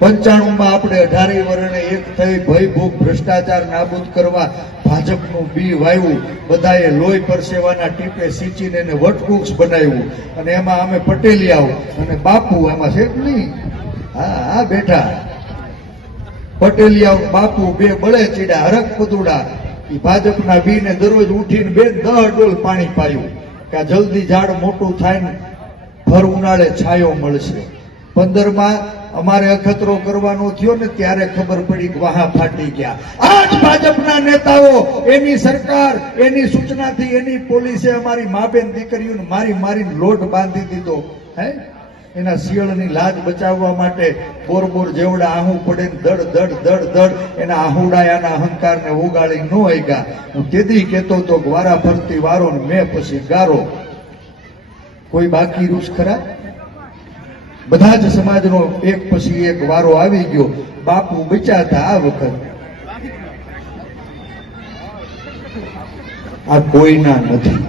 95 માં આપણે 18 વર્ષે એક થઈ ભય ભૂખ ભ્રષ્ટાચાર નાબૂદ કરવા ભાજપનું બી વાવ્યું, બધાએ લોહી પરસેવાના ટીપે સિંચીને એને વટવૃક્ષ બનાવ્યું, અને એમાં અમે પટેલિયાઓ અને બાપુ એમાં છે કે નહીં, હા બેઠા પટેલિયાઓ બાપુ બે બળે ચીડા હરક પતુડા એ ભાજપના બીને દરરોજ ઉઠીને 10 ડોલ પાણી પાયું કે આ જલ્દી ઝાડ મોટું થાય ને ભર ઉનાળે છાયો મળશે. 15 માં અમારે અખતરો કરવાનો થયો ને ત્યારે ખબર પડી કે વાહા ફાટી ગયા. આજ ભાજપના નેતાઓ, એની સરકાર, એની સૂચનાથી એની પોલીસે અમારી મા બેન દીકરીઓને મારીને લોટ બાંધી દીધો. હે એના શિયળની લાજ બચાવવા માટે બોર જેવડા આહું પડે દડ એના આહુડાયાના અહંકારને ઉગાડી ન આવ્યા. હું તેથી કહેતો તો વારા ફરતી વારો ને મેં પછી ગારો. કોઈ બાકી રૂસ ખરા? બધા જ સમાજનો એક પછી એક વારો આવી ગયો. બાપુ બચ્યા હતા આ વખત, આ કોઈના નથી.